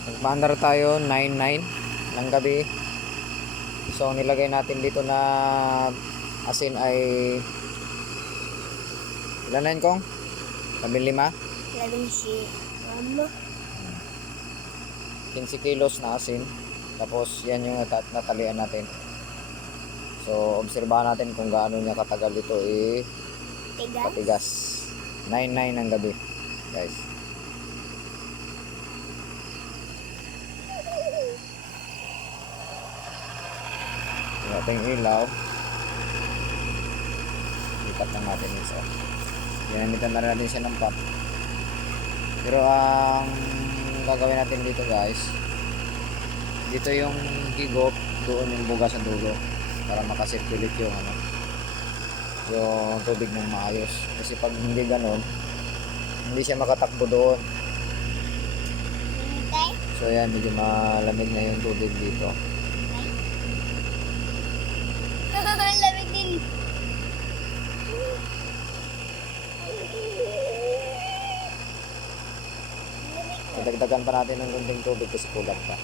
Nagpaandar tayo 9:09 ng gabi. So ang nilagay natin dito na asin ay ilan na yun kong? 15? 15 kilos na asin. Tapos yan yung natalian natin. So obserbahan natin kung gaano niya katagal ito patigas. 9:09 ng gabi guys. Yung ating ilaw, lipat lang natin isa. Ginamitan na rin natin siya ng pot. Pero ang gagawin natin dito guys, dito yung higop, doon yung buga sa dulo para makasirculate yung yung tubig ng maayos. Kasi pag hindi ganon, hindi siya makatakbo doon. So yan, medyo malamig na yung tubig dito. Lamig din. Dagdagan pa natin ng kunting tubig kasi kulang pa.